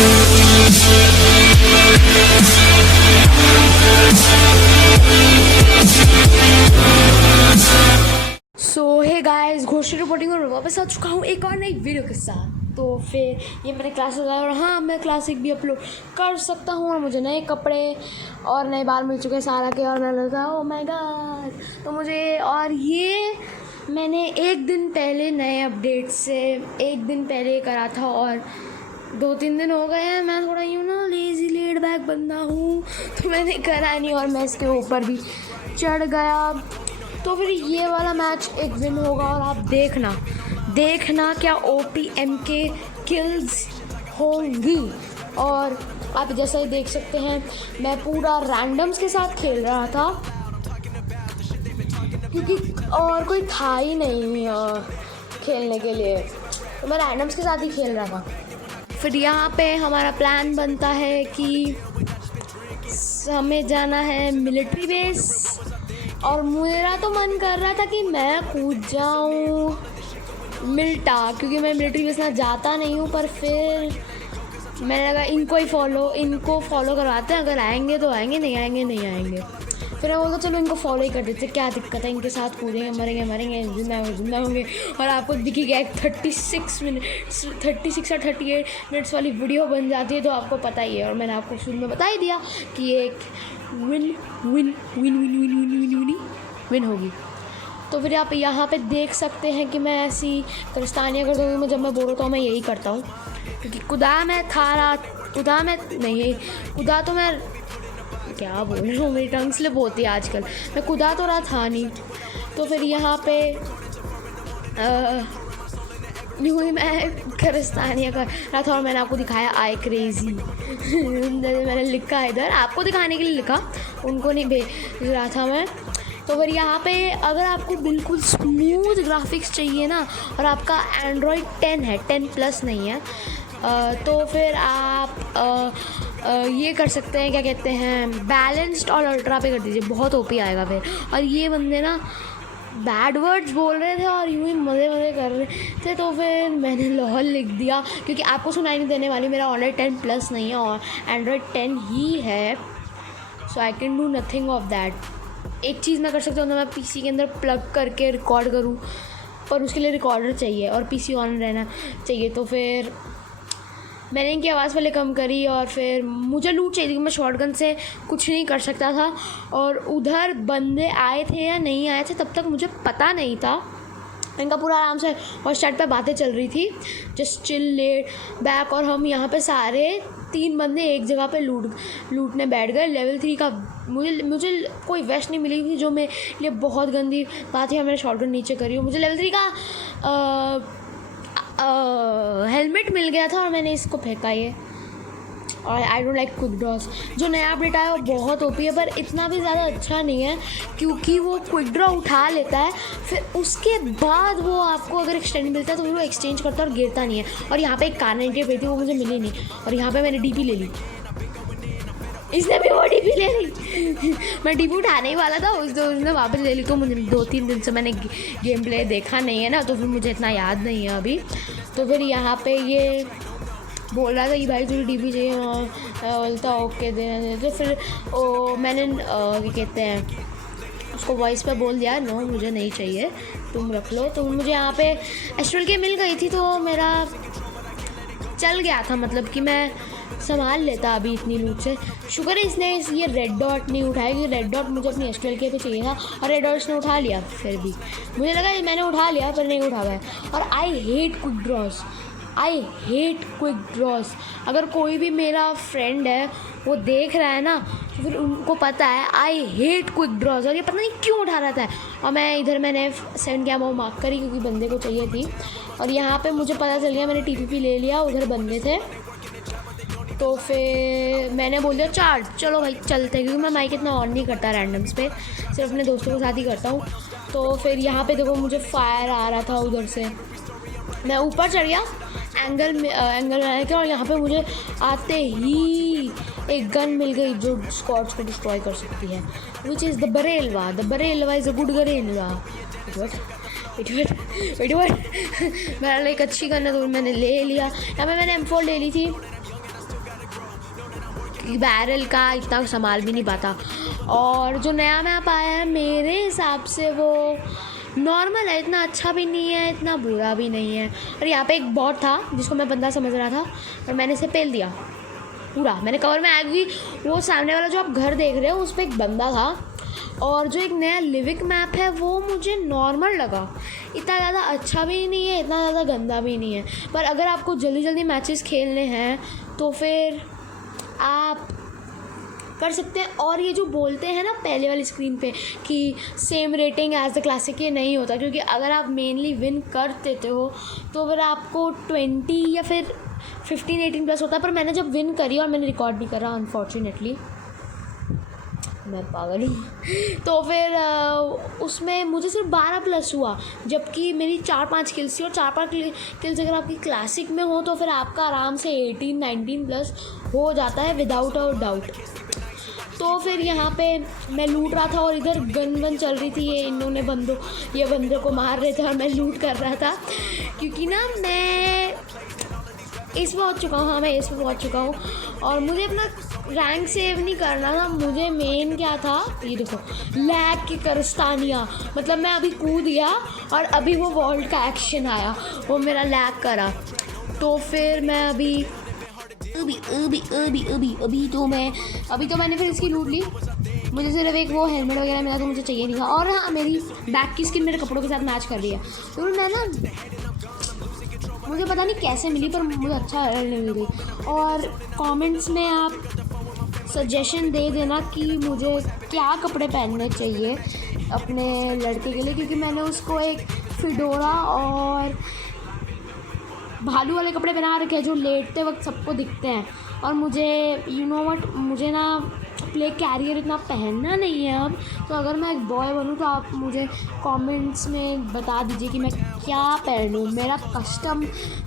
सो hey guys, Ghoshi reporting और वापस आ चुका हूँ एक और नई वीडियो के साथ। तो फिर ये मैंने क्लासेस आया और हाँ, मैं क्लासिक भी अपलोड कर सकता हूँ और मुझे नए कपड़े और नए बाल मिल चुके हैं सारा के। और मैं लगा ओह माय गॉड, तो मुझे और ये मैंने एक दिन पहले नए अपडेट से एक दिन पहले करा था और 2-3 दिन हो गए हैं। मैं थोड़ा लेज़ी लेड बैक बंदा हूँ, तो मैंने करा नहीं और मैं इसके ऊपर भी चढ़ गया। तो फिर ये वाला मैच एक विन होगा और आप देखना क्या OPM के किल्स होंगी। और आप जैसा ही देख सकते हैं, मैं पूरा रैंडम्स के साथ खेल रहा था क्योंकि और कोई था ही नहीं खेलने के लिए, तो मैं रैंडम्स के साथ ही खेल रहा था। फिर यहाँ पे हमारा प्लान बनता है कि हमें जाना है मिलिट्री बेस और मेरा तो मन कर रहा था कि मैं कूद जाऊँ मिल्टा, क्योंकि मैं मिलिट्री बेस में जाता नहीं हूँ। पर फिर मैंने लगा इनको फॉलो करवाते हैं, अगर आएंगे तो आएंगे, नहीं आएंगे नहीं आएंगे। फिर मैं बोलता चलो इनको फॉलो ही कर देते, क्या दिक्कत है, इनके साथ कूदेंगे, मरेंगे जिंदा होंगे। और आपको दिखेगा एक 36 या 38 मिनट्स वाली वीडियो बन जाती है, तो आपको पता ही है। और मैंने आपको शुरू में बता ही दिया कि ये एक विन होगी। तो फिर आप यहाँ पे देख सकते हैं कि मैं ऐसी क्रस्तानियाँ करता हूँ। जब मैं बोल रहा हूँ मैं यही करता हूँ, क्योंकि खुदा तो मैं क्या बोल रही हूँ, मेरी टंग स्लिप होती है आजकल। मैं खुदा तो रहा था नहीं। तो फिर यहाँ पे यूँ ही मैं क्रस्तानियाँ कर रहा था और मैंने आपको दिखाया आई क्रेज़ी मैंने लिखा इधर आपको दिखाने के लिए लिखा, उनको नहीं भेज रहा था मैं। तो फिर यहाँ पे अगर आपको बिल्कुल स्मूथ ग्राफिक्स चाहिए ना, और आपका एंड्रॉयड 10 है, 10 प्लस नहीं है, तो फिर आप ये कर सकते हैं, क्या कहते हैं, बैलेंस्ड और अल्ट्रा पे कर दीजिए, बहुत ओपी आएगा फिर। और ये बंदे ना बैड वर्ड्स बोल रहे थे और यूँ ही मज़े कर रहे थे, तो फिर मैंने लॉल लिख दिया, क्योंकि आपको सुनाई नहीं देने वाली, मेरा ऑलरेडी 10 प्लस नहीं है और एंड्रॉयड 10 ही है, so I can do nothing of that. एक चीज़ मैं कर सकता हूँ, मैं PC के अंदर प्लग करके रिकॉर्ड करूँ, पर उसके लिए रिकॉर्डर चाहिए और PC ऑन रहना चाहिए। तो फिर मैंने इनकी आवाज़ पहले कम करी और फिर मुझे लूट चाहिए थी, मैं शॉटगन से कुछ नहीं कर सकता था। और उधर बंदे आए थे या नहीं आए थे तब तक मुझे पता नहीं था। इनका पूरा आराम से और स्टार्ट पे बातें चल रही थी, जस्ट चिल लेट बैक। और हम यहाँ पे सारे 3 बंदे एक जगह पे लूटने बैठ गए। लेवल 3 का मुझे कोई वेस्ट नहीं मिली थी, जो मेरे लिए बहुत गंदी बात है। मैंने शॉटगन नीचे करी और मुझे लेवल 3 का हेलमेट मिल गया था और मैंने इसको फेंका ये। और आई डोंट लाइक क्विक ड्रॉस। जो नया अपडेट आया वो बहुत ओपी है, पर इतना भी ज़्यादा अच्छा नहीं है, क्योंकि वो क्विक ड्रॉ उठा लेता है, फिर उसके बाद वो आपको अगर एक्सटेंड मिलता है तो वो एक्सचेंज करता है और गिरता नहीं है। और यहाँ पे एक कार 98 पे थी, वो मुझे मिली नहीं, और यहाँ पे मैंने DP ले ली, इसने भी वो DP ले ली मैं DP उठाने ही वाला था, उसने वापस ले ली। तो मुझे 2-3 दिन से मैंने गेम प्ले देखा नहीं है ना, तो फिर मुझे इतना याद नहीं है अभी। तो फिर यहाँ पे ये बोल रहा था कि भाई तुझे DP चाहिए, बोलता ओके दे। तो फिर मैंने क्या कहते हैं, उसको वॉइस पे बोल दिया नो मुझे नहीं चाहिए, तुम रख लो। तो मुझे यहाँ पे एस्ट्रल के मिल गई थी, तो मेरा चल गया था, मतलब कि मैं संभाल लेता अभी इतनी लूट से। शुक्र है इसने ये रेड डॉट नहीं उठाया, क्योंकि रेड डॉट मुझे अपनी एस्ट्रल के पे चाहिए था और रेड डॉट इसने उठा लिया। फिर भी मुझे लगा मैंने उठा लिया, पर नहीं उठा पाया। और आई हेट क्विक ड्रॉस। अगर कोई भी मेरा फ्रेंड है वो देख रहा है ना, तो फिर उनको पता है आई हेट क्विक ड्रॉस। और ये पता नहीं क्यों उठा रहा था। और मैंने 7 कैमो मार्क करी, क्योंकि बंदे को चाहिए थी। और यहाँ पे मुझे पता चल गया, मैंने TPP ले लिया, उधर बंदे थे। तो फिर मैंने बोल दिया चार्ज, चलो भाई चलते हैं, क्योंकि मैं माइक इतना ऑन नहीं करता रैंडम्स पे, सिर्फ अपने दोस्तों के साथ ही करता हूँ। तो फिर यहाँ पे देखो मुझे फायर आ रहा था उधर से, मैं ऊपर चढ़ गया एंगल में के, और यहाँ पे मुझे आते ही एक गन मिल गई जो स्क्वाड्स को डिस्ट्रॉय कर सकती है, विच इज़ द बरेलवा इज़ अ गुड गरेलवा। वेट मेरा एक अच्छी गन है, तो मैंने ले लिया। यहाँ पे मैंने M4 ले ली थी, बैरल का इतना संभाल भी नहीं पाता। और जो नया मैप आया है मेरे हिसाब से वो नॉर्मल है, इतना अच्छा भी नहीं है, इतना बुरा भी नहीं है। और यहाँ पे एक बॉट था जिसको मैं बंदा समझ रहा था और मैंने इसे पेल दिया पूरा। मैंने कवर में आएगी, वो सामने वाला जो आप घर देख रहे हो उस पर एक बंदा था। और जो एक नया लिविक मैप है वो मुझे नॉर्मल लगा, इतना ज़्यादा अच्छा भी नहीं है, इतना ज़्यादा गंदा भी नहीं है। पर अगर आपको जल्दी जल्दी मैचेस खेलने हैं तो फिर आप कर सकते हैं। और ये जो बोलते हैं ना पहले वाली स्क्रीन पे कि same rating as the classic, ये नहीं होता, क्योंकि अगर आप मेनली विन कर देते हो तो फिर आपको 20 या फिर 15-18 प्लस होता है। पर मैंने जब विन करी और मैंने रिकॉर्ड नहीं करा अनफॉर्चुनेटली, मैं पागल हूँ, तो फिर उसमें मुझे सिर्फ 12 प्लस हुआ, जबकि मेरी 4-5 किल्स थी। और 4-5 किल्स अगर आपकी क्लासिक में हो तो फिर आपका आराम से 18-19 प्लस हो जाता है विदाउट अ डाउट। तो फिर यहाँ पे मैं लूट रहा था और इधर गन चल रही थी, ये बंदे को मार रहे थे और मैं लूट कर रहा था, क्योंकि ना मैं इस पहुँच चुका हूँ। हाँ, मैं इस पे पहुँच चुका हूँ और मुझे अपना रैंक सेव नहीं करना था। मुझे मेन क्या था, ये देखो लैग की करस्तानियाँ, मतलब मैं अभी कूद गया और अभी वो वॉल्ट का एक्शन आया, वो मेरा लैग करा। तो फिर मैं अभी तो मैंने फिर इसकी लूट ली। मुझे सिर्फ एक वो हेलमेट वगैरह मिला तो मुझे चाहिए नहीं था। और हाँ, मेरी बैक की स्किन मेरे कपड़ों के साथ मैच कर रही है, तो मैं ना, मुझे पता नहीं कैसे मिली पर मुझे अच्छा नहीं मिली। और कमेंट्स में आप सजेशन दे देना कि मुझे क्या कपड़े पहनने चाहिए अपने लड़के के लिए, क्योंकि मैंने उसको एक फिडोरा और भालू वाले कपड़े पहना रखे हैं जो लेटते वक्त सबको दिखते हैं। और मुझे मुझे ना प्ले कैरियर इतना पहनना नहीं है अब, तो अगर मैं एक बॉय बनूँ तो आप मुझे कमेंट्स में बता दीजिए कि मैं क्या पहनूँ। मेरा कस्टम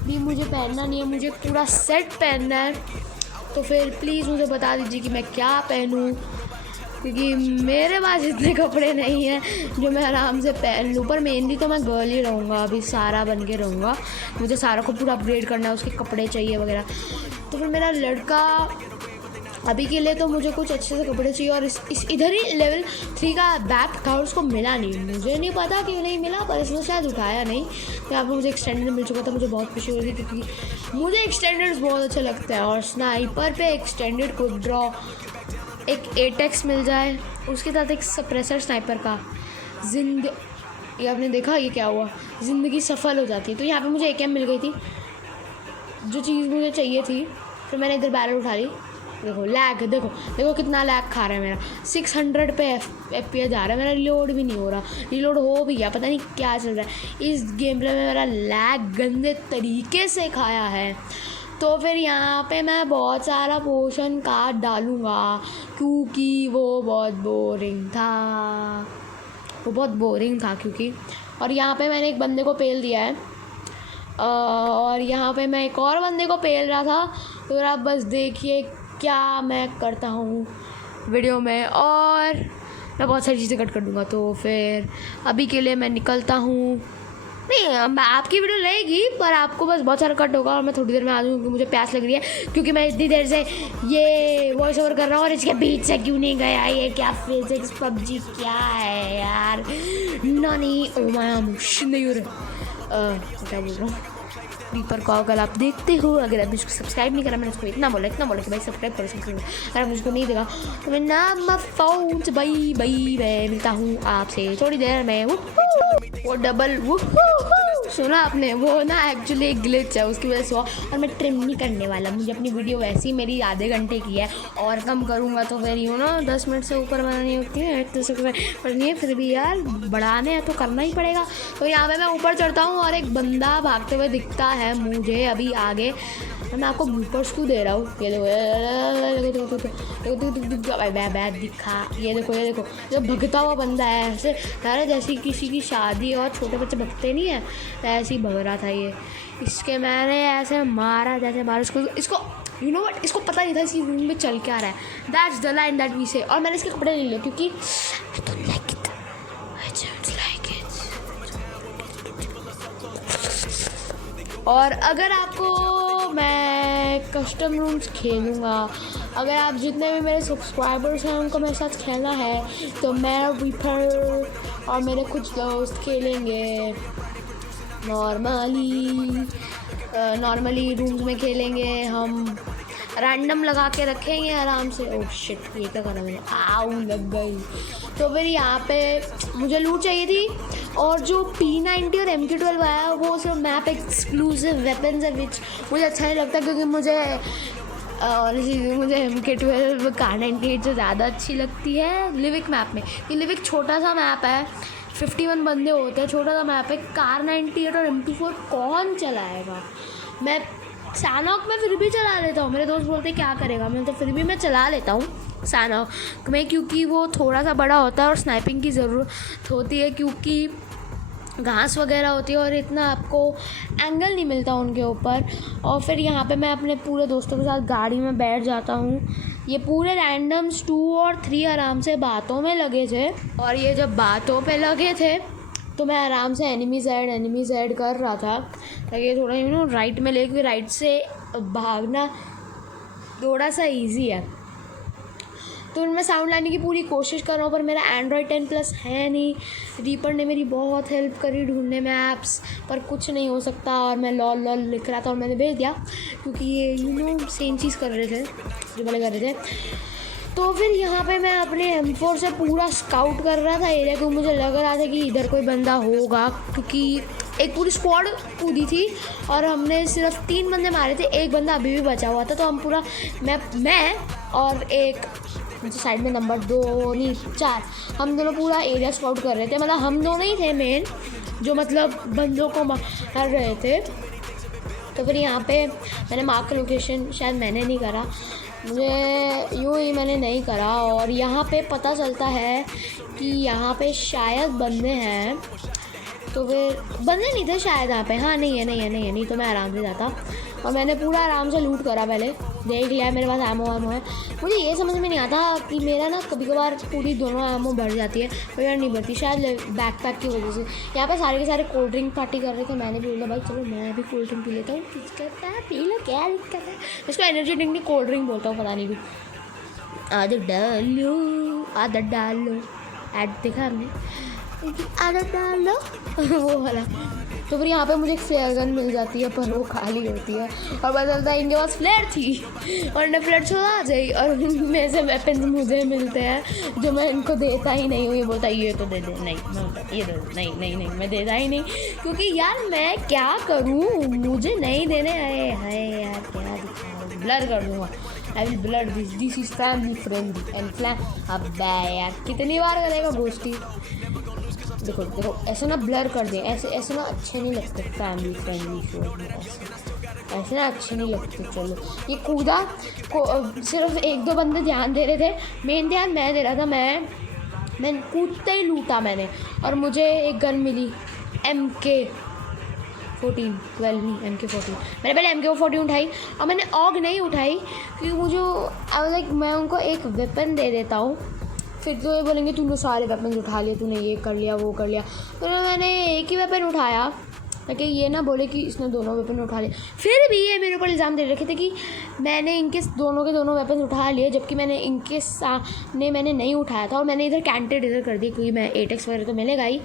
भी मुझे पहनना नहीं है, मुझे पूरा सेट पहनना है। तो फिर प्लीज़ मुझे बता दीजिए कि मैं क्या पहनूँ, क्योंकि मेरे पास इतने कपड़े नहीं हैं जो मैं आराम से पहन लूँ। पर मेनली तो मैं गर्ल ही रहूँगा, अभी सारा बन के रहूँगा। मुझे सारा को पूरा अपग्रेड करना है, उसके कपड़े चाहिए वगैरह। तो फिर मेरा लड़का अभी के लिए तो मुझे कुछ अच्छे से कपड़े चाहिए। और इस इधर ही लेवल 3 का बैग था और उसको मिला नहीं, मुझे नहीं पता क्यों नहीं मिला, पर इसने शायद उठाया नहीं। तो यहाँ पर मुझे एक्सटेंडेड मिल चुका था, मुझे बहुत खुशी हो रही थी क्योंकि मुझे एक्सटेंडेड बहुत अच्छे लगते हैं। और स्नाइपर पे एक्सटेंडेड क्विक ड्रॉ, एक 8x मिल जाए, उसके साथ एक सप्रेसर स्नाइपर का, ये आपने देखा ये क्या हुआ, ज़िंदगी सफल हो जाती है। तो यहाँ पे मुझे AKM मिल गई थी, जो चीज़ मुझे चाहिए थी। फिर मैंने इधर बैरल उठा ली। देखो लैग, देखो कितना लैग खा रहा है मेरा, 600 पे FPS जा रहा है मेरा, रिलोड भी नहीं हो रहा, रिलोड हो भी गया, पता नहीं क्या चल रहा है इस गेम प्ले में, मेरा लैग गंदे तरीके से खाया है। तो फिर यहाँ पे मैं बहुत सारा पोशन कार्ड डालूँगा क्योंकि वो बहुत बोरिंग था क्योंकि। और यहाँ पे मैंने एक बंदे को पेल दिया है और यहाँ पे मैं एक और बंदे को पेल रहा था। तो आप बस देखिए क्या मैं करता हूँ वीडियो में, और मैं बहुत सारी चीज़ें कट कर दूँगा। तो फिर अभी के लिए मैं निकलता हूँ। नहीं, आपकी वीडियो रहेगी पर आपको बस बहुत सारा कट होगा और मैं थोड़ी देर में आ जाऊँगी, मुझे प्यास लग रही है क्योंकि मैं इतनी देर से ये वॉइस ओवर कर रहा हूँ और इसके बीच से क्यों नहीं गया, ये क्या फिजिक्स PUBG क्या है यार, नहीं ओ माया मुश्किल नहीं हो रहा, क्या बोल रहा हूँ, रीपर को कल आप देखते हो। अगर आप मुझको सब्सक्राइब नहीं करा, मैंने उसको इतना बोला कि भाई सब्सक्राइब करो, अगर आप मुझको नहीं देगा तो मैं ना फ़ोन से बाई मैं मिलता हूँ आपसे थोड़ी देर में। वो डबल सुना आपने, वो ना एक्चुअली एक ग्लिच है, उसकी वजह से हुआ। और मैं ट्रिम नहीं करने वाला, मुझे अपनी वीडियो वैसे ही मेरी आधे घंटे की है, और कम करूँगा तो फिर 10 मिनट से ऊपर बनानी होती है, पर नहीं, फिर भी यार बढ़ाने हैं तो करना ही पड़ेगा। तो यहाँ पे मैं ऊपर चढ़ता हूँ और एक बंदा भागते हुए दिखता है मुझे अभी आगे, तो मैं आपको ब्लूपर्स क्यों दे रहा हूँ, ये देखो दिखा, ये देखो जो भगता हुआ बंदा है ऐसे यार, जैसे किसी की शादी और छोटे बच्चे भगते नहीं है, तो ऐसे ही भग रहा था ये। इसके मैंने ऐसे मारा जैसे मारा इसको यू नो व्हाट, इसको पता नहीं था इसकी रूम में चल के आ रहा है, that's the line that we say. और मैंने इसके कपड़े ले लिए क्योंकि I don't like it, I don't like it. और अगर आपको मैं मैं कस्टम रूम्स खेलूँगा। अगर आप जितने भी मेरे सब्सक्राइबर्स हैं उनको मेरे साथ खेलना है तो मैं रीपर और मेरे कुछ दोस्त खेलेंगे नॉर्मली रूम्स में खेलेंगे। हम रैंडम लगा के रखेंगे आराम से। ओह शिट, ये क्या करा मैंने, आऊ लग गई। तो फिर यहाँ पे मुझे लूट चाहिए थी, और जो P90 और MK12 आया वो सिर्फ मैप एक्सक्लूसिव वेपन्स है, विच मुझे अच्छा नहीं लगता क्योंकि मुझे MK12 Kar98 से ज़्यादा अच्छी लगती है लिविक मैप में। ये लिविक छोटा सा मैप है, 51 बंदे होते हैं, छोटा सा मैप है। Kar98 और M24 कौन चलाएगा? मैं सैनॉक में फिर भी चला लेता हूँ। मेरे दोस्त बोलते क्या करेगा, मैं तो फिर भी मैं चला लेता हूँ सैनॉक में, क्योंकि वो थोड़ा सा बड़ा होता है और स्नाइपिंग की ज़रूरत होती है क्योंकि घास वगैरह होती है और इतना आपको एंगल नहीं मिलता उनके ऊपर। और फिर यहाँ पे मैं अपने पूरे दोस्तों के साथ गाड़ी में बैठ जाता हूँ। ये पूरे रैंडम्स 2 और 3 आराम से बातों में लगे थे, और ये जब बातों पे लगे थे तो मैं आराम से एनिमीज ऐड कर रहा था ताकि थोड़ा राइट में ले, क्योंकि राइट से भागना थोड़ा सा ईजी है। तो मैं साउंड लाने की पूरी कोशिश कर रहा हूँ, पर मेरा Android 10 Plus है नहीं। रीपर ने मेरी बहुत हेल्प करी ढूंढने में ऐप्स, पर कुछ नहीं हो सकता। और मैं लॉल लिख रहा था और मैंने भेज दिया क्योंकि ये सेम चीज़ कर रहे थे जो पहले कर रहे थे। तो फिर यहाँ पे मैं अपने M4 से पूरा स्काउट कर रहा था एरिया को। मुझे लग रहा था कि इधर कोई बंदा होगा क्योंकि एक पूरी स्क्वाड कूदी थी और हमने सिर्फ 3 बंदे मारे थे, एक बंदा अभी भी बचा हुआ था। तो हम पूरा मैं और एक साइड में नंबर 2 नहीं 4, हम दोनों पूरा एरिया स्काउट कर रहे थे। मतलब हम दोनों ही थे मेन जो मतलब बंदों को मार रहे थे। तो फिर यहाँ पे मैंने मार्क लोकेशन शायद मैंने नहीं करा, मुझे यूँ ही मैंने नहीं करा। और यहाँ पे पता चलता है कि यहाँ पे शायद बंदे हैं, तो फिर बंदे नहीं थे शायद यहाँ पे। हाँ नहीं है, तो मैं आराम से जाता। और मैंने पूरा आराम से लूट करा, पहले देख लिया मेरे पास एमो है। मुझे ये समझ में नहीं आता कि मेरा ना कभी कभार पूरी दोनों एमो बढ़ जाती है, कभी बार नहीं बढ़ती, शायद बैकपैक की वजह से। यहाँ पे सारे के सारे कोल्ड ड्रिंक पार्टी कर रहे थे, मैंने भी बोला भाई चलो मैं भी कोल्ड ड्रिंक पी लेता हूँ। दिक्कत है पी लो, क्या दिक्कत है। इसको एनर्जी ड्रिंक नहीं कोल्ड ड्रिंक बोलता हूँ, पता नहीं भी। आदत डालो ऐड देखा हमने, आदत डालो वो वाला। तो फिर यहाँ पे मुझे एक फ्लेयर गन मिल जाती है, पर वो खाली होती है और पता चलता है इनके पास फ्लेयर थी और ने फ्लेयर छोड़ा जाए। और उनमें से वेपन्स मुझे मिलते हैं जो मैं इनको देता ही नहीं हूँ। ये बोलता है ये तो दे दे, नहीं ये दे, नहीं मैं देता ही नहीं, क्योंकि यार मैं क्या करूँ, मुझे नहीं देने। है यार क्या दिखा, ब्लर कर दूँगा। I will blur this is family friendly and अब यार कितनी बार करेगा गोष्ठी। देखो ऐसे ना ब्लर कर दें, ऐसे ना अच्छे नहीं लगते फैमिली फ्रेंडली शो में, ऐसे ना अच्छे नहीं लगते। चलो ये कूदा को सिर्फ 1-2 बंदे ध्यान दे रहे थे, मेन ध्यान मैं दे रहा था। मैं कूदते ही लूटा मैंने, और मुझे एक गन मिली MK14 मैंने पहले MK14 उठाई और मैंने ऑग नहीं उठाई क्योंकि मुझे मैं उनको एक वेपन दे देता हूँ, फिर तो ये बोलेंगे तूने सारे वेपन उठा लिए, तूने ये कर लिया वो कर लिया। तो मैंने एक ही वेपन उठाया ताकि ये ना बोले कि इसने दोनों वेपन उठा लिए। फिर भी ये मेरे ऊपर इल्ज़ाम दे रखे थे कि मैंने इनके दोनों के दोनों वेपन उठा लिए, जबकि मैंने इनके सामने मैंने नहीं उठाया था और मैंने इधर कैंटेड इधर कर दी क्योंकि मैं 8x वगैरह तो मिलेगा ही।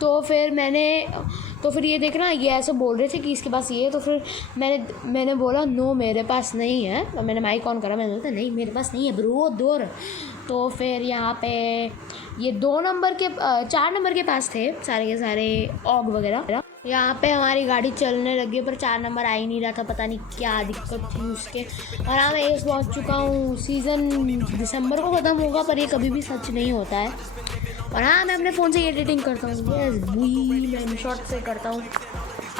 तो फिर ये देखना ये ऐसे बोल रहे थे कि इसके पास ये, तो फिर मैंने बोला नो मेरे पास नहीं है। और मैंने माइक ऑन करा, मैंने बोला नहीं मेरे पास नहीं है ब्रो दूर। तो फिर यहाँ पे ये 4 नंबर के पास थे सारे के सारे ऑग वगैरह। यहाँ पे हमारी गाड़ी चलने लगी पर 4 नंबर आ ही नहीं रहा था, पता नहीं क्या दिक्कत थी उसके। और हाँ मैं एस पहुँच चुका हूँ। सीज़न दिसंबर को ख़त्म होगा पर ये कभी भी सच नहीं होता है। और हाँ मैं अपने फ़ोन से एडिटिंग करता हूँ, मैं इनशॉट से करता हूँ।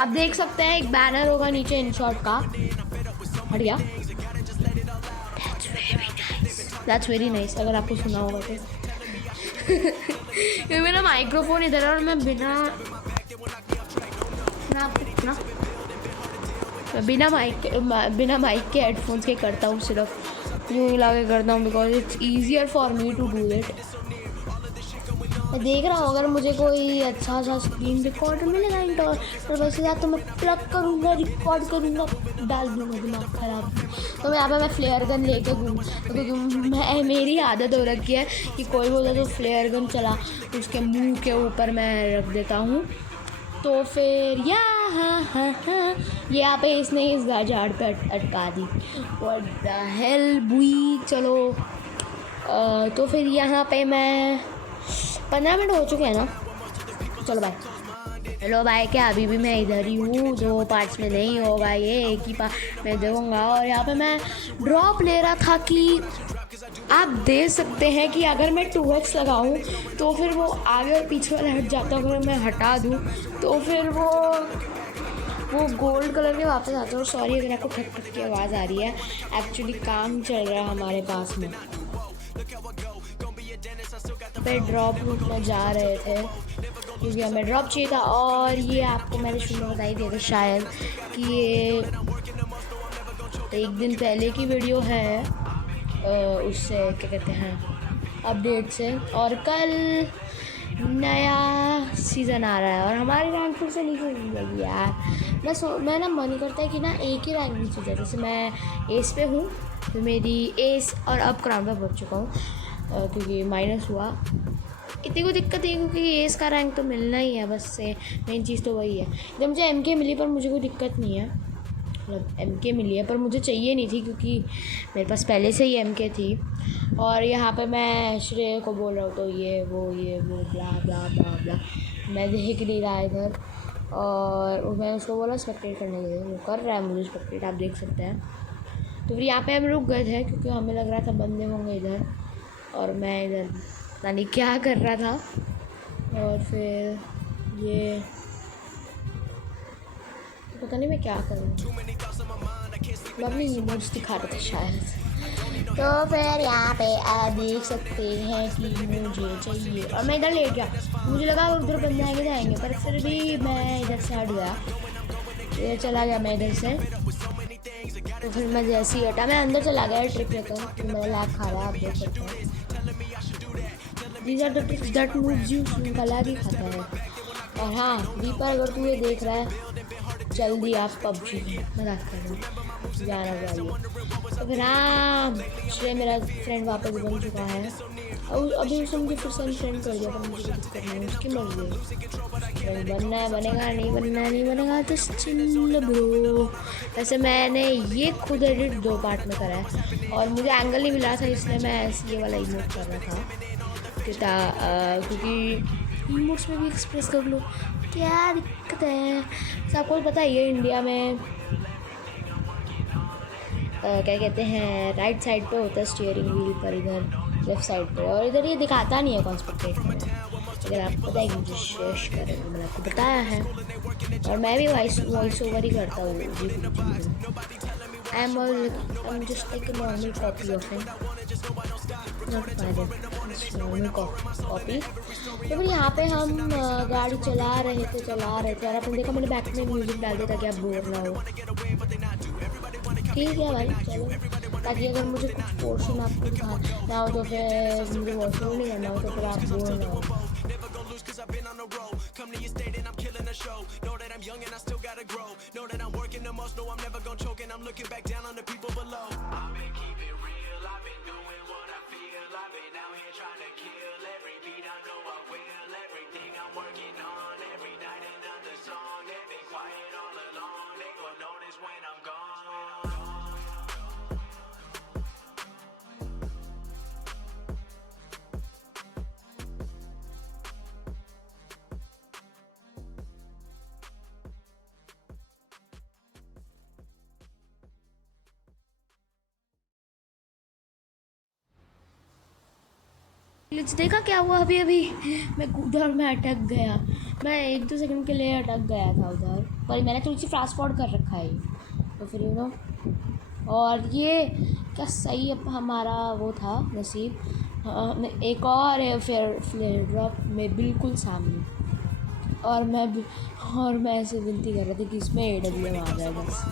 आप देख सकते हैं एक बैनर होगा नीचे इनशॉट का, हट गया। दैट्स वेरी नाइस अगर आपको सुना होगा तो। मेरा माइक्रोफोन इधर है और मैं बिना माइक के हेडफोन्स के करता हूँ, सिर्फ यूँ मिला के करता हूँ because it's easier for me to do it. मैं देख रहा हूँ अगर मुझे कोई अच्छा सा स्क्रीन रिकॉर्डर मिलेगा इंटर तो वैसे या तो मैं प्लग करूँगा, रिकॉर्ड करूँगा, डाल दूँगा, दिमाग ख़राब। तो मैं यहाँ पे मैं फ्लेयर गन लेके घूम तो मैं मेरी आदत हो रखी है कि कोई बोला तो फ्लेयर गन चला उसके मुंह के ऊपर मैं रख देता हूँ। तो फिर हाँ ये यहाँ पे इसने इस झाड़ पे अटका दी। व्हाट द हेल बुई। चलो तो फिर यहाँ पे मैं 15 मिनट हो चुके हैं ना। चलो बाय। हेलो भाई, क्या अभी भी मैं इधर ही हूँ, 2 पार्ट्स में नहीं होगा ये, एक ही पार्ट में दूँगा। और यहाँ पे मैं ड्रॉप ले रहा था कि आप देख सकते हैं कि अगर मैं 2x लगाऊं तो फिर वो आगे और पीछे वाला हट जाता है। अगर मैं हटा दूं तो फिर वो गोल्ड कलर के वापस आते हैं। और सॉरी अगर आपको ठक ठक की आवाज़ आ रही है, एक्चुअली काम चल रहा है हमारे पास में। पे ड्रॉप रूट में जा रहे थे क्योंकि हमें ड्रॉप चाहिए था। और ये आपको मैंने शुरू में बताई दिया था शायद कि ये 1 दिन पहले की वीडियो है, उससे क्या कहते हैं अपडेट से। और कल नया सीज़न आ रहा है और हमारी रैंक फिर से नीचे लगी यार। मैं ना मन करता है कि ना एक ही रैंक नीचे जाए। जैसे मैं एस पे हूँ तो मेरी एस और अब क्राउन पे पहुँच चुका हूँ क्योंकि माइनस हुआ। इतनी कोई दिक्कत है क्योंकि एस का रैंक तो मिलना ही है, बस से मेन चीज़ तो वही है। जब मुझे MK मिली पर मुझे कोई दिक्कत नहीं है, मतलब MK मिली है पर मुझे चाहिए नहीं थी क्योंकि मेरे पास पहले से ही MK थी। और यहाँ पे मैं श्रेय को बोल रहा हूँ तो ये वो ब्ला ब्ला ब्ला ब्ला मैं देख नहीं रहा इधर। और मैं उसको बोला स्पेक्टेट करने के लिए, वो कर रहा है मुझे स्पेक्टेट, आप देख सकते हैं। तो फिर यहाँ पे हम रुक गए थे क्योंकि हमें लग रहा था बंदे होंगे इधर और मैं इधर पता नहीं क्या कर रहा था। और फिर ये पता नहीं मैं क्या कर रहा हूँ, मैं अपनी इमोट्स दिखा रहा था शायद। तो फिर यहाँ पे आप देख सकते हैं कि मुझे चाहिए और मैं इधर लेट गया। मुझे लगा उधर बंदे आएंगे जाएंगे पर फिर भी मैं इधर से हट गया, इधर चला गया मैं इधर से। तो फिर मैं जैसे ही हटा मैं अंदर चला गया ट्रिक लेकर, तो मेरा लैग खा रहा है, आप देख सकते हैं। These are the tricks that moves you, उनका लैग ही खाता है। और हाँ रीपर अगर तू ये देख रहा है जल्दी आप PUBG मजाक कर रहे हैं जाना चाहिए। तो फिर हाँ श्रेय मेरा फ्रेंड वापस बन चुका है और अभी उसने मुझे फिर से फ्रेंड कर दिया पर मुझे दिक्कत नहीं है, उसकी मर्जी है। बनना है बनेगा, नहीं बनेगा तो चिल ब्रो। वैसे मैंने ये खुद एडिट 2 पार्ट में करा है और मुझे एंगल नहीं मिला था इसलिए मैं ये वाला इमोट कर रहा था क्योंकि इमोट्स में भी एक्सप्रेस कर लो, क्या दिक्कत है। तो आपको पता ही है इंडिया में क्या कहते हैं राइट साइड पे होता है स्टीयरिंग व्हील पर, इधर लेफ्ट साइड पे, और इधर ये दिखाता नहीं है कॉन्स्पेक्टेट में। अगर आपको पता है कि मुझे शेयर करें तो मैंने आपको बताया है और मैं भी वॉइस ओवर ही करता हूँ। I'm just like a normal copy of him, not normal copy। तो फिर यहाँ पे हम गाड़ी चला रहे थे और आपने देखा मैंने बैक में म्यूजिक डाल दिया ताकि आप बोर ना हो। ठीक है भाई चलो, ताकि अगर मुझे कुछ पोर्शन आपको दिखाना हो तो फिर मुझे वॉशरूम नहीं करना हो तो फिर आप बोर ना हो। देखा क्या हुआ अभी मैं कूदा और मैं अटक गया। मैं 1-2 सेकंड के लिए अटक गया था उधर, पर मैंने थोड़ी सी फास्ट फॉरवर्ड कर रखा है तो फिर और ये क्या सही हमारा वो था नसीब। एक और फ्लेयर ड्रॉप में बिल्कुल सामने और मैं ऐसे विनती कर रहा था कि इसमें AWM आ जाए बस।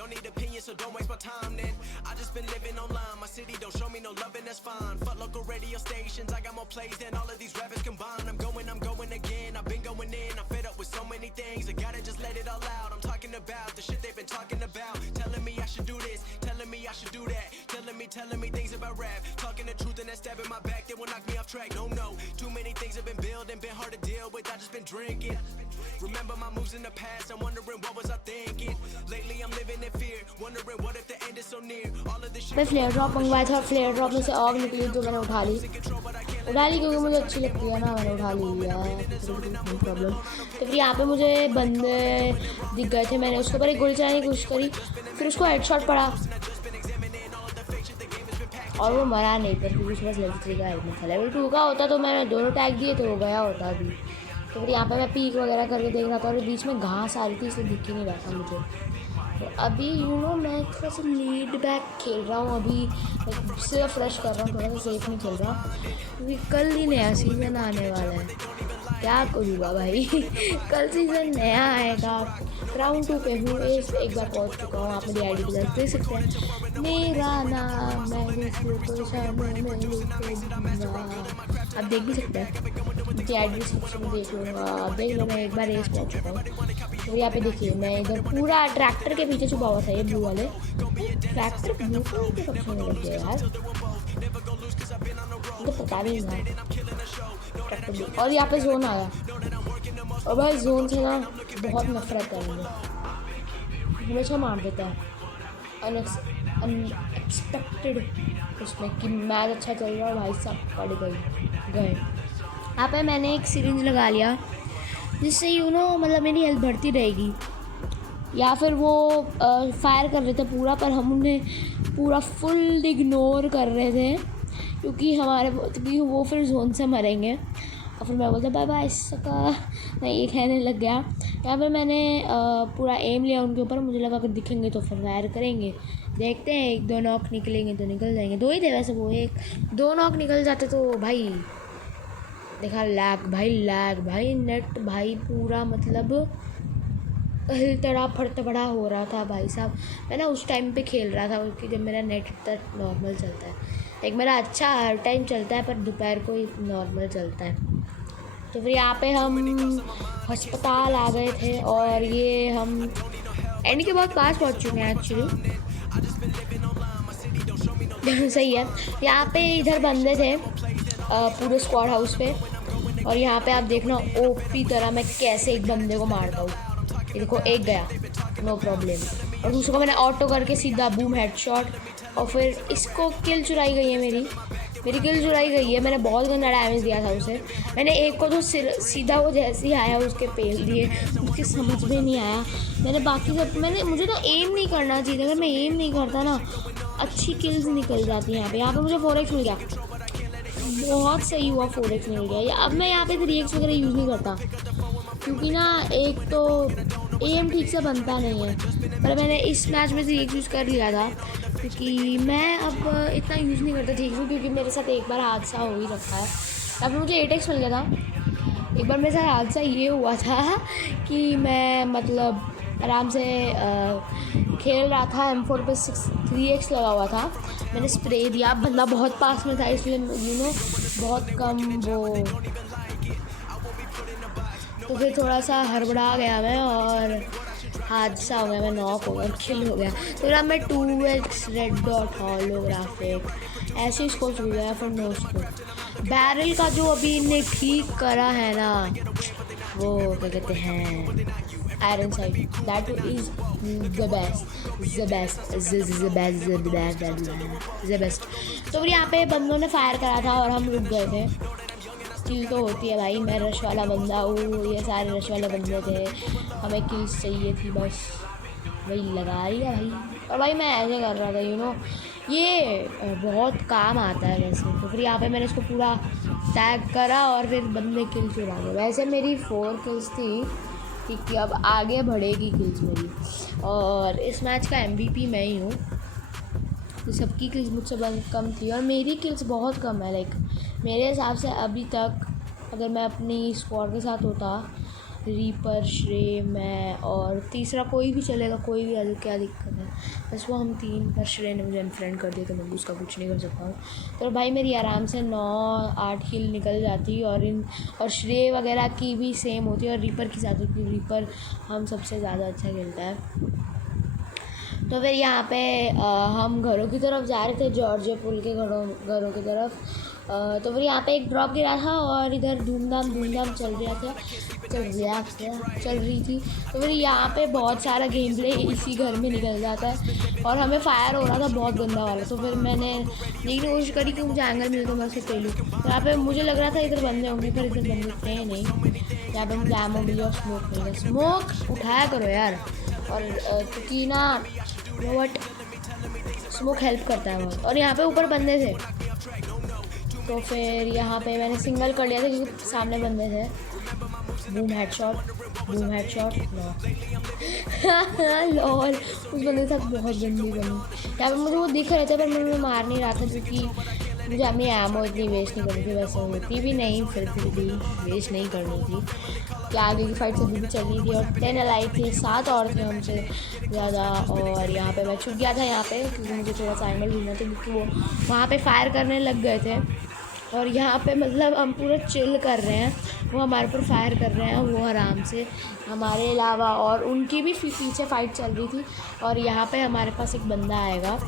don't need opinions, so don't waste my time then. I just been living online, my city don't show me no loving, that's fine. Fuck local radio stations, I got more plays than all of these rappers combined. I'm going again, I've been going in, I'm fed up with so many things, I gotta just let it all out. I'm talking about the shit they've been talking about, telling me I should do this, telling me I should do that, telling me things about rap, talking the truth and that stab in my back, they will knock me off track. No, too many things have been building, been hard to deal with, I just been drinking. Remember my moves in the past, I'm wondering what was I thinking. Lately I'm living in fear, wondering what if the end is so near. All of this shit मैं flare drop मंगवाया था, flare drop में से आग निकली तो मैंने उठा ली क्योंकि मुझे अच्छी लगती है ना, मैंने उठा ली यार, प्रॉब्लम। तो फिर यहाँ पे मुझे बंदे दिख गए थे, मैंने उसके ऊपर एक गोली चलाने की कोशिश करी, फिर उसको हेडशॉट पड़ा और वो मरा नहीं था क्योंकि उसके पास लेवल 3 का हेलमेट था। लेवल 2 का होता तो मैंने दोनों टैग दिए तो वो गया होता अभी। तो फिर यहाँ पे मैं पीक वगैरह करके देख रहा था और बीच में घास आ रही थी इसलिए दिख ही नहीं रहा था मुझे। तो अभी मैं थोड़ा सा लीड बैक खेल रहा हूँ, अभी सिर्फ फ्रेश कर रहा हूँ, थोड़ा सा सेफ नहीं खेल रहा क्योंकि कल ही नया सीज़न आने वाला है। क्या करूँगा भाई कल सीज़न नया आएगा। राउंड 2 पे हूँ, एक बार पहुँच चुका हूँ, आप मेरी ID पे देख सकते हैं। मेरा नाम मैं आप देख भी सकते हैं, मुझे ID डिस्क्रिप्शन में देख लूँगा, आप देख लो। मैं एक बार रेस पहुँच चुका हूँ। तो यहाँ पे देखिए मैं इधर पूरा ट्रैक्टर के पीछे छुपा हुआ था, ये ब्लू वाले ट्रैक्टर ब्लू कलर के कब सोने लग गए यार, तो पता नहीं था ट्रैक्टर ब्लू। और यहाँ पे जोन आया और भाई जोन से ना बहुत नफरत है मुझे, हमेशा मार देता है अनएक्सपेक्टेड उसमें कि मैच अच्छा चल रहा है भाई साहब पड़ गए। यहाँ पे मैंने एक सिरिंज लगा लिया जिससे मतलब मेरी हेल्थ बढ़ती रहेगी, या फिर वो फायर कर रहे थे पूरा पर हम उन्हें पूरा फुल इग्नोर कर रहे थे क्योंकि वो फिर जोन से मरेंगे। और फिर मैं बोलता बाय बाय सका, मैं ये कहने लग गया। यहाँ पे मैंने पूरा एम लिया उनके ऊपर, मुझे लगा कि दिखेंगे तो फिर फायर करेंगे, देखते हैं 1-2 नॉक निकलेंगे तो निकल जाएंगे। 2 ही थे वैसे, वो 1-2 नॉक निकल जाते तो भाई देखा लैग भाई नेट भाई पूरा मतलब हिलतड़ा फड़तबड़ा हो रहा था भाई साहब। मैं ना उस टाइम पे खेल रहा था क्योंकि जब मेरा नेट तक नॉर्मल चलता है, एक मेरा अच्छा हर टाइम चलता है पर दोपहर को ही नॉर्मल चलता है। तो फिर यहाँ पे हम अस्पताल आ गए थे और ये हम एंड के बहुत पास पहुँच चुके हैं एक्चुअली सही है। यहाँ पे इधर बंदे थे पूरे स्क्वाड हाउस पे, और यहाँ पे आप देखना ओपी तरह मैं कैसे एक बंदे को मारता हूँ। ये देखो एक गया नो प्रॉब्लम, और दूसरे को मैंने ऑटो करके सीधा बूम हेडशॉट, और फिर इसको किल चुराई गई है मेरी किल चुराई गई है। मैंने बहुत गंदा डैमेज दिया था उसे, मैंने एक को तो सीधा वो जैसे ही आया उसके पेल दिए, उसके समझ में नहीं आया। मैंने बाकी सब मुझे तो एम नहीं करना चाहिए, अगर मैं एम नहीं करता ना अच्छी किल्स निकल जाती हैं। यहाँ पे मुझे 4x मिल गया, बहुत सही हुआ 4x मिल गया। अब मैं यहाँ पे 3x वगैरह यूज़ नहीं करता क्योंकि ना एक तो एम ठीक से बनता नहीं है, पर मैंने इस मैच में 3x यूज़ कर लिया था क्योंकि मैं अब इतना यूज़ नहीं करता ठीक से, क्योंकि मेरे साथ एक बार हादसा हो ही रखा है। तब मुझे 8x मिल गया था। एक बार मेरे साथ हादसा ये हुआ था कि मैं मतलब आराम से खेल रहा था, M4 पे 3x लगा हुआ था, मैंने स्प्रे दिया, बंदा बहुत पास में था इसलिए बहुत कम वो, तो फिर थोड़ा सा हड़बड़ा गया मैं और हादसा हो गया, मैं नॉक हो गया, किल हो गया। तो फिर अब मैं 2x रेड डॉट हॉलोग्राफिक ऐसे इसको चल गया, फिर नो स्कोप बैरल का जो अभी इनने ठीक करा है ना, वो क्या कहते हैं iron side, that is the best. तो फिर यहाँ पे बंदों ने फायर करा था और हम रुक गए थे। किल तो होती है भाई, मैं रश वाला बंदा हूँ, ये सारे रश वाले बंदे थे, हमें किल्स चाहिए थी बस, वही लगा लिया भाई। और भाई मैं ऐसे कर रहा था ये बहुत काम आता है वैसे। तो फिर यहाँ पे मैंने इसको पूरा टैग करा और फिर बंदे किल चुरा गए। वैसे मेरी 4 किल्स थी, ठीक है, अब आगे बढ़ेगी किल्स मेरी, और इस मैच का MVP मैं ही हूँ। तो सबकी किल्स मुझसे कम थी और मेरी किल्स बहुत कम है। लाइक मेरे हिसाब से अभी तक अगर मैं अपनी स्क्वाड के साथ होता रीपर, श्रे, मैं और तीसरा कोई भी चलेगा, कोई भी आ जाए, क्या दिक्कत है। बस वो हम 3, पर श्रे ने मुझे अनफ्रेंड कर दिया तो मैं उसका कुछ नहीं कर सकता हूँ। तो भाई मेरी आराम से 9-8 किल निकल जाती और श्रे वगैरह की भी सेम होती है और रीपर की ज़्यादा, क्योंकि रीपर हम सबसे ज़्यादा अच्छा खेलता है। तो फिर यहाँ पे हम घरों की तरफ जा रहे थे, जॉर्जिया पुल के घरों की तरफ। तो फिर यहाँ पे एक ड्रॉप गिरा था और इधर धूमधाम चल रही थी। तो फिर यहाँ पे बहुत सारा गेम प्ले इसी घर में निकल जाता है और हमें फायर हो रहा था बहुत गंदा वाला। तो फिर मैंने देखने की कोशिश करी कि मुझे एंगल मिले तो मैं उसे पेलूँ। तो यहाँ पे मुझे लग रहा था इधर बंदे होंगे, पर इधर बंदे थे नहीं। यहाँ पे मुझे एमो मिली और स्मोक मिल गया। स्मोक उठाया करो यार, और क्योंकि ना वट स्मोक हेल्प करता है बहुत। और यहाँ पे ऊपर बंदे थे, तो फिर यहाँ पे मैंने सिंगल कर लिया था क्योंकि सामने बंदे थे। बूम हेडशॉट लॉल, उस बंदे के साथ बहुत गंदी बनी। यहाँ पे मुझे वो दिख रहे थे पर मैं मार नहीं रहा था क्योंकि मुझे अपनी एमो इतनी वेस्ट नहीं करनी थी। वैसे होती भी नहीं, फिर भी वेस्ट नहीं करनी थी। क्या आगे की फाइट सभी भी चल रही थी और 10 अलाइव थे, 7 और थे हमसे ज़्यादा। और यहाँ पे मैं छुप गया था यहाँ पे क्योंकि मुझे थोड़ा सा एंगल ढूंढना था, क्योंकि वो वहाँ पे फायर करने लग गए थे। और यहाँ पे मतलब हम पूरा चिल कर रहे हैं, वो हमारे पर फायर कर रहे हैं, वो आराम से हमारे अलावा। और उनकी भी पीछे फाइट चल रही थी और यहाँ पे हमारे पास एक बंदा आएगा,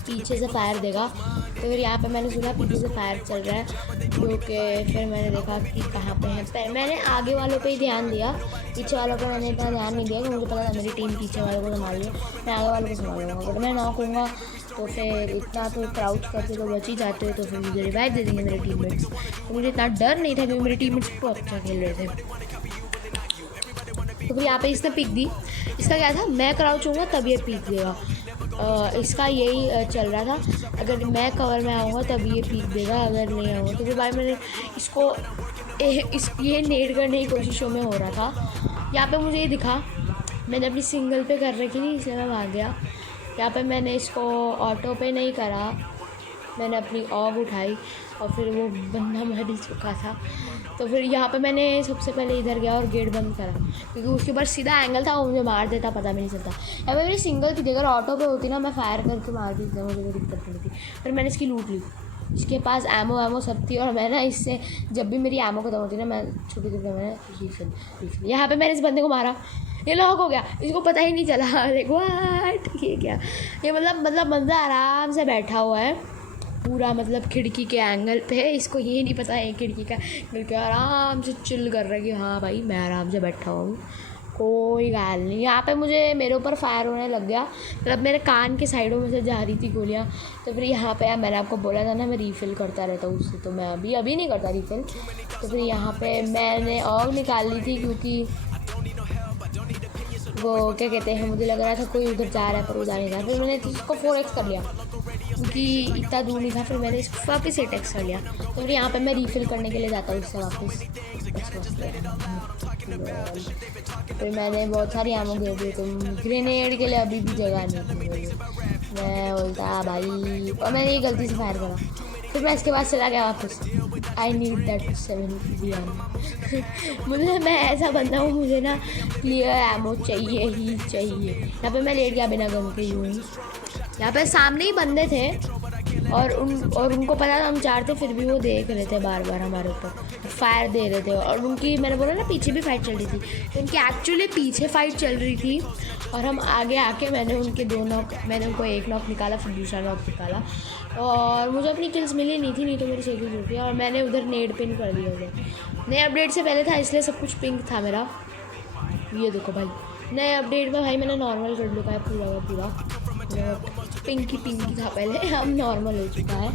पीछे से फायर देगा। तो फिर यहाँ पे मैंने सुना पीछे से फायर चल रहा है, क्योंकि फिर मैंने देखा कि कहाँ पे है। मैंने आगे वालों पे ही ध्यान दिया, पीछे वालों पे मैंने इतना ध्यान नहीं दिया, क्योंकि मुझे पता था मेरी टीम पीछे वालों को संभाल लिया, मैं आगे वालों को संभालूंगा। अगर मैं नॉक होऊंगा तो फिर इतना तो क्राउच करते तो बच ही जाते हो, तो फिर मुझे रिवाइव दे देंगे मेरे टीममेट्स। तो मुझे इतना डर नहीं था क्योंकि मेरे टीममेट्स बहुत अच्छा खेल रहे थे। तो फिर यहाँ पे इसने पिक दी। इसका क्या था, मैं क्राउच होऊंगा तब ये पिक देगा। इसका यही चल रहा था, अगर मैं कवर में आऊँगा तब ये पीक देगा, अगर नहीं आऊँगा तो फिर भाई मैंने इसको ये नेड करने की कोशिशों में हो रहा था। यहाँ पे मुझे ये दिखा, मैंने अपनी सिंगल पे कर रखी थी इसलिए मैं भाग गया। यहाँ पे मैंने इसको ऑटो पे नहीं करा, मैंने अपनी ऑग उठाई और फिर वो बंदा मर चुका था। तो फिर यहाँ पे मैंने सबसे पहले इधर गया और गेट बंद करा, क्योंकि उसके ऊपर सीधा एंगल था, वो मुझे मार देता पता भी नहीं चलता। यहाँ पे मेरी सिंगल थी, अगर ऑटो पे होती ना मैं फायर करके मार दी थी, मुझे कोई दिक्कत नहीं थी। फिर मैंने इसकी लूट ली, इसके पास एमो सब थी और मैं ना इससे जब भी मेरी एमो खत्म होती ना मैं छोटी छोटी मैंने रिफिल। यहाँ पे मैंने इस बंदे को मारा, ये लॉक हो गया, इसको पता ही नहीं चला। वाट ये क्या, ये मतलब बंदा आराम से बैठा हुआ है पूरा, मतलब खिड़की के एंगल पे, इसको ये नहीं पता है खिड़की का एंगल पे, आराम से चिल कर रहा है कि हाँ भाई मैं आराम से बैठा हूँ, कोई गाल नहीं। यहाँ पे मुझे मेरे ऊपर फायर होने लग गया, मतलब मेरे कान के साइडों में से जा रही थी गोलियाँ। तो फिर यहाँ पे मैंने आपको बोला था ना मैं रीफ़िल करता रहता हूँ उससे, तो मैं अभी नहीं करता रीफ़िल। तो फिर यहाँ पे मैंने ऑग निकाल ली थी, क्योंकि वो क्या कहते हैं, मुझे लग रहा था कोई उधर जा रहा है पर उधर नहीं था। फिर मैंने इसको 4x कर लिया क्योंकि इतना दूर नहीं था, फिर मैंने इसको वापस 8x कर लिया। तो फिर यहाँ पे मैं रीफ़िल करने के लिए जाता हूँ इससे वापस। फिर मैंने बहुत सारी एमो दे दी, तो ग्रेनेड के लिए अभी भी जगह नहीं थी, मैं बोलता भाई, और मैंने ये गलती से फायर करा। फिर मैं इसके बाद चला गया वापस। आई नीड दैट 7 मुझे, मैं ऐसा बंदा हूँ, मुझे ना क्लियर एमो चाहिए ही चाहिए। यहाँ पे मैं लेट गया बिना गन के यूँ। यहाँ पे सामने ही बंदे थे और उनको पता था हम 4 थे, फिर भी वो देख रहे थे बार बार हमारे ऊपर, फायर दे रहे थे। और उनकी, मैंने बोला ना पीछे भी फाइट चल रही थी, तो उनकी एक्चुअली पीछे फाइट चल रही थी और हम आगे आके मैंने उनको एक नॉक निकाला, फिर दूसरा नॉक निकाला और मुझे अपनी किल्स मिली नहीं तो मेरी 6 किल्स होती है। और मैंने उधर नेड पिन कर दिया उधर, नए अपडेट से पहले था इसलिए सब कुछ पिंक था मेरा। ये देखो भाई, नए अपडेट में भाई मैंने नॉर्मल कर लुका है पूरा पिंकी था पहले, अब नॉर्मल हो चुका है।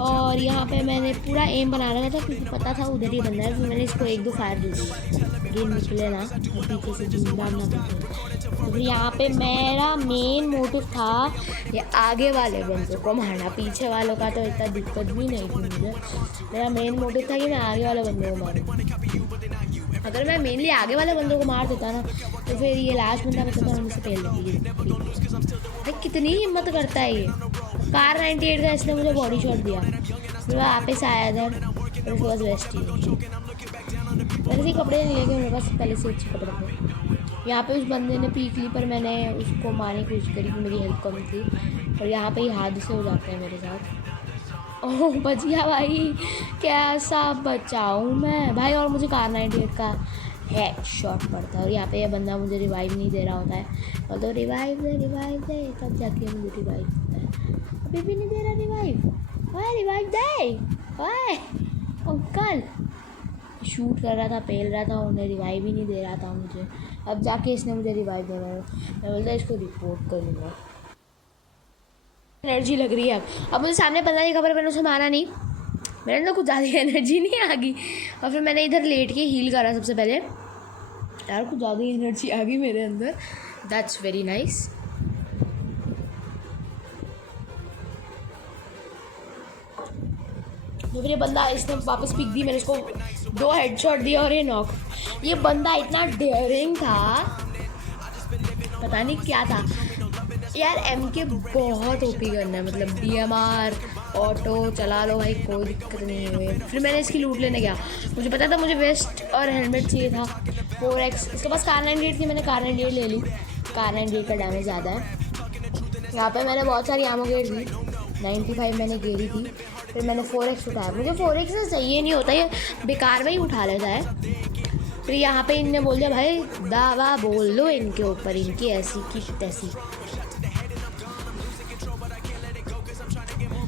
और यहाँ पे मैंने पूरा एम बना रखा था क्योंकि पता था उधर ही बंदा है, फिर मैंने इसको 1-2 फायर दे दिया, गेम निकले ना पीछे से धूमधाम ना करते। तो फिर यहाँ पे मेरा मेन मोटिव था ये आगे वाले बंदों को मारना, पीछे वालों का तो इतना दिक्कत भी नहीं थी मुझे। मेरा मेन मोटिव था कि मैं आगे वाले बंदों को मारूँ। अगर मैं मेनली आगे वाले बंदों को मार देता ना तो फिर ये लास्ट बंदा बचता था, मुझसे पेल देती। भाई कितनी हिम्मत करता है ये। कार 98 का इसने मुझे बॉडी शॉट दिया, फिर वापस आया इधर, फिर उसके बाद वेस्ट ही। मैंने से कपड़े नहीं लेके, मेरे पास पहले से अच्छे कपड़े थे। यहाँ पे उस बंदे ने पीक ली, पर मैंने उसको मारने की कोशिश करी कि मेरी हेल्प कम थी, और यहाँ पे ही हादसे हो जाते हैं मेरे साथ। ओह बच गया भाई, कैसा बचाऊँ मैं भाई। और मुझे कार 98 का हेड शॉट पड़ता है, और यहाँ पे ये बंदा मुझे रिवाइव नहीं दे रहा होता है, और तो रिवाइव दे तब जाके मुझे रिवाइव देता है। अभी भी नहीं दे रहा रिवाइव, ओए रिवाइव दे, ओए अंकल। शूट कर रहा था, पेल रहा था, उन्हें रिवाइव ही नहीं दे रहा था मुझे। अब जाके इसने मुझे रिवाइव देना है, मैं बोलता इसको रिपोर्ट कर दूँगा। एनर्जी लग रही है अब मुझे सामने बंदा नहीं खबर, मैंने उसे मारा नहीं, मेरे अंदर कुछ ज़्यादा एनर्जी नहीं आ गई, और फिर मैंने इधर लेट के हील करा सबसे पहले। यार कुछ ज़्यादा एनर्जी आ गई मेरे अंदर, दैट्स वेरी नाइस। तो फिर ये बंदा, इसने वापस पिक दी, मैंने इसको 2 हेडशॉट दिया और ये नॉक। ये बंदा इतना डेयरिंग था, पता नहीं क्या था यार। MK बहुत ओपी करना है, मतलब DMR ऑटो चला लो भाई, कोई दिक्कत नहीं है। फिर मैंने इसकी लूट लेने गया, मुझे पता था मुझे वेस्ट और हेलमेट चाहिए था। 4x इसके पास कार 98 थी, मैंने कार 98 ले ली। कार 98 का डैमेज ज़्यादा है। यहाँ पे मैंने बहुत सारी आमो गेर दी, 95 मैंने गेरी थी। फिर मैंने 4x उठाया, मुझे 4x से चाहिए नहीं होता, ये बेकार में ही उठा लेता है। फिर यहाँ पे इनने बोल दिया भाई दावा बोल दो इनके ऊपर, इनकी ऐसी की तैसी।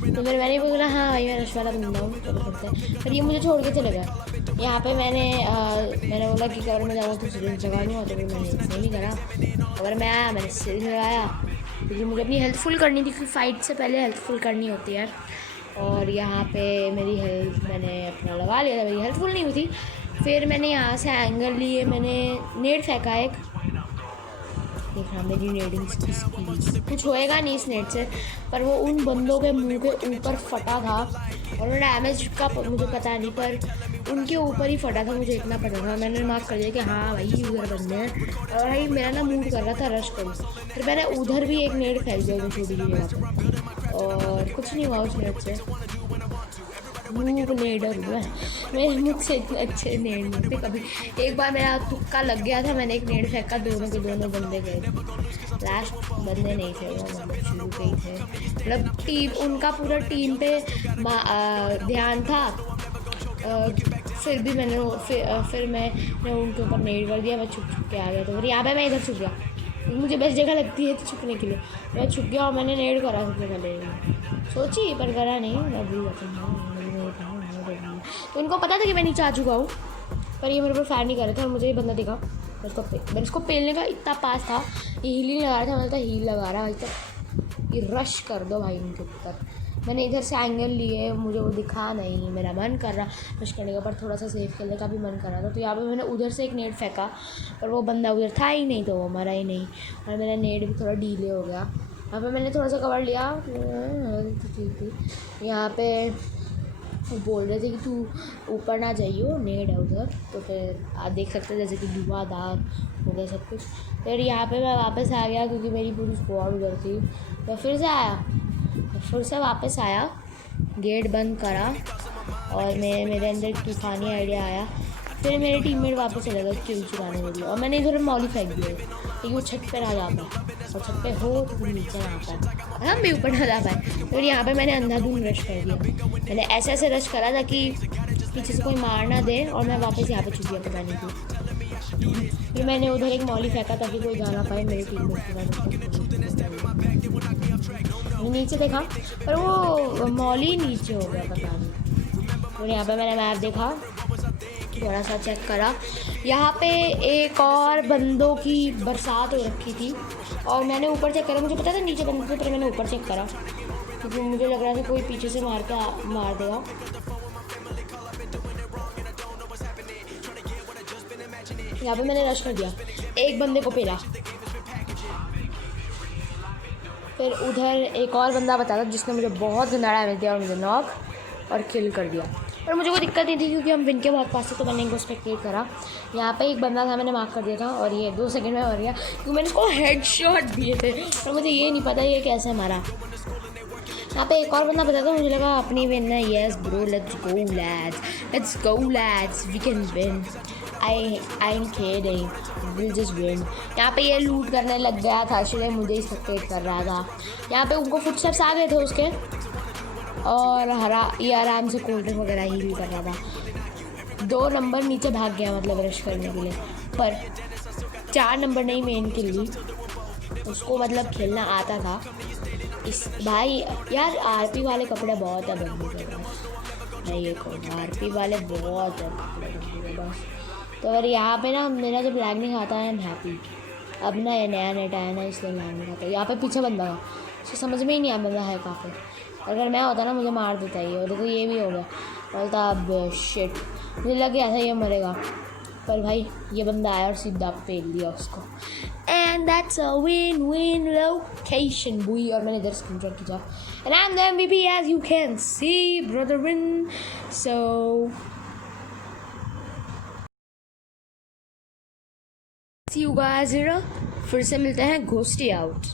तो फिर मैंने बोला हाँ भाई मैं रश वाला बंदा हूँ, चलो करते हैं। फिर ये मुझे छोड़ के चले गए। यहाँ पे मैंने बोला कि कवर में जाऊँ तो सिरिंज लगा लूँगा, तो फिर मैंने सही नहीं करा। कवर में आया, मैंने सिरिंज लगाया, क्योंकि मुझे अपनी हेल्थ फुल करनी थी, क्योंकि फ़ाइट से पहले हेल्थ फुल करनी होती है। और यहाँ पे मेरी हेल्थ मैंने अपना लगा लिया था, मेरी हेल्थ फुल नहीं हुई थी। फिर मैंने यहाँ से एंगल लिए, मैंने नेट फेंका एक, देखना मेरी नेडिंग स्किल्स, कुछ होएगा नहीं इस नेट से, पर वो उन बंदों के मुंह के ऊपर फटा था, और डैमेज का मुझे पता नहीं, पर उनके ऊपर ही फटा था, मुझे इतना पता था। मैंने मार्क कर दिया कि हाँ भाई उधर बंदे हैं, और भाई मेरा ना मूड कर रहा था रश करूँ। फिर मैंने उधर भी एक नेट फेंक दिया छोटी सी जगह पर, और कुछ नहीं हुआ उस नेट से। नेडर हुआ मेरे मुझसे इतने अच्छे नेड नहीं थे कभी। एक बार मेरा तुक्का लग गया था, मैंने एक नेड फेंका, दोनों के दोनों बंदे गए। लास्ट बंदे नहीं थे वो, मतलब शुरू के ही थे, मतलब टीम उनका पूरा टीम पे ध्यान था। फिर भी मैंने फिर मैंने उनके ऊपर नेड कर दिया, मैं छुप के आ गया। तो फिर यहाँ पे मैं इधर छुप गया, मुझे बेस्ट जगह लगती है तो छुपने के लिए। मैं छुप गया और मैंने नेड करा सबसे पहले, सोची पर करा नहीं, मैं भूल जाता। तो इनको पता था कि मैं नीचे आ चुका हूँ, पर ये मेरे ऊपर फायर नहीं कर रहे थे, और मुझे ये बंदा दिखा, मैंने इसको पेलने का इतना पास था, ये हील ही लगा रहा था, मैंने तो हील लगा रहा भाई, तब ये रश कर दो भाई इनके ऊपर। मैंने इधर से एंगल लिए, मुझे वो दिखा नहीं, मेरा मन कर रहा रश करने का, पर थोड़ा सा सेफ खेलने का भी मन कर रहा था। तो यहाँ पे मैंने उधर से एक नेट फेंका, पर वो बंदा उधर था ही नहीं, तो वो मरा ही नहीं, और मेरा नेट भी थोड़ा डीले हो गया। यहाँ पे मैंने थोड़ा सा कवर लिया, ठीक थी। यहाँ पे वो बोल रहे थे कि तू ऊपर ना जाइयो, नेड है उधर, तो फिर आप देख सकते हैं जैसे कि धुआंधार हो गया सब कुछ। फिर यहाँ पे मैं वापस आ गया, क्योंकि मेरी पूरी स्क्वाड उधर थी। तो फिर से आया, फिर से वापस आया, गेट बंद करा, और मेरे अंदर एक तूफानी आइडिया आया। फिर मेरे टीममेट वापस चले गए किल चुराने के लिए, और मैंने इधर मौली फेंक दिया, क्योंकि वो छत पर आ जाता है, और छत पे हो तो फिर नीचे आ आता है, हम भी ऊपर ना जा पाए। फिर यहाँ पे मैंने अंधाधुंध रश कर दिया, मैंने ऐसे रश करा था कि पीछे से कोई मार ना दे, और मैं वापस यहाँ पे छुप गया पता नहीं क्यों। फिर मैंने उधर एक मौली फेंका ताकि कोई जा ना पाए मेरे टीममेट के बाद। नीचे देखा, पर वो मौली नीचे हो गया पता नहीं। फिर यहाँ पे मैंने मैप देखा, थोड़ा सा चेक करा, यहाँ पे एक और बंदों की बरसात हो रखी थी, और मैंने ऊपर चेक करा, मुझे पता था नीचे बंदे थे, पर मैंने ऊपर चेक करा, क्योंकि मुझे लग रहा था कोई पीछे से मार देगा। यहाँ पे मैंने रश कर दिया, एक बंदे को पेला। फिर उधर एक और बंदा बता था जिसने मुझे बहुत ज़्यादा डैमेज दिया, और मुझे नॉक और किल कर दिया। पर मुझे कोई दिक्कत नहीं थी, क्योंकि हम विन के बहुत पास थे, तो मैंने इनको स्पेक्टेट करा। यहाँ पे एक बंदा था, मैंने मार्क कर दिया था, और ये 2 सेकंड में मर गया, क्योंकि मैंने इसको हेडशॉट दिए थे, और मुझे ये नहीं पता ये कैसे मारा। यहाँ पे एक और बंदा बता था, मुझे लगा अपनी विन है। Yes bro, let's go lads, we can win. I am kidding, will just win. यहाँ पे ये लूट करने लग गया था, इसलिए मुझे ही सपोर्ट कर रहा था। यहाँ पे उनको फुटस्टेप्स आ गए थे उसके, और ये आराम से कोल्ड ड्रिंक वगैरह हील कर रहा था। 2 नंबर नीचे भाग गया मतलब रश करने के लिए, पर 4 नंबर नहीं मेन किल ली। उसको मतलब खेलना आता था। इस भाई यार आरपी वाले कपड़े बहुत है बंदी के पास, मैं ये कहूँगा आरपी वाले बहुत है कपड़े बंदी के पास। तो अगर यहाँ पे ना मेरा जब लैग नहीं खाता है, आई एम हैप्पी। अब ना ये नया नेट आया ना, इसलिए लैग नहीं खाता। यहाँ पे पीछे बंदा था, उसको समझ में ही नहीं आया बंदा है काफ़ी। अगर मैं होता ना मुझे मार देता ही। और देखो ये भी हो गया, बोलता अब शिट, मुझे लग गया था ये मरेगा, पर भाई ये बंदा आया और सीधा फेल दिया उसको। And that's a win win location बुई। और मैंने इधर स्क्रीनशॉट खींचा, and I am the MVP as you can see brother win. So see you guys, फिर से मिलते हैं घोस्टी आउट।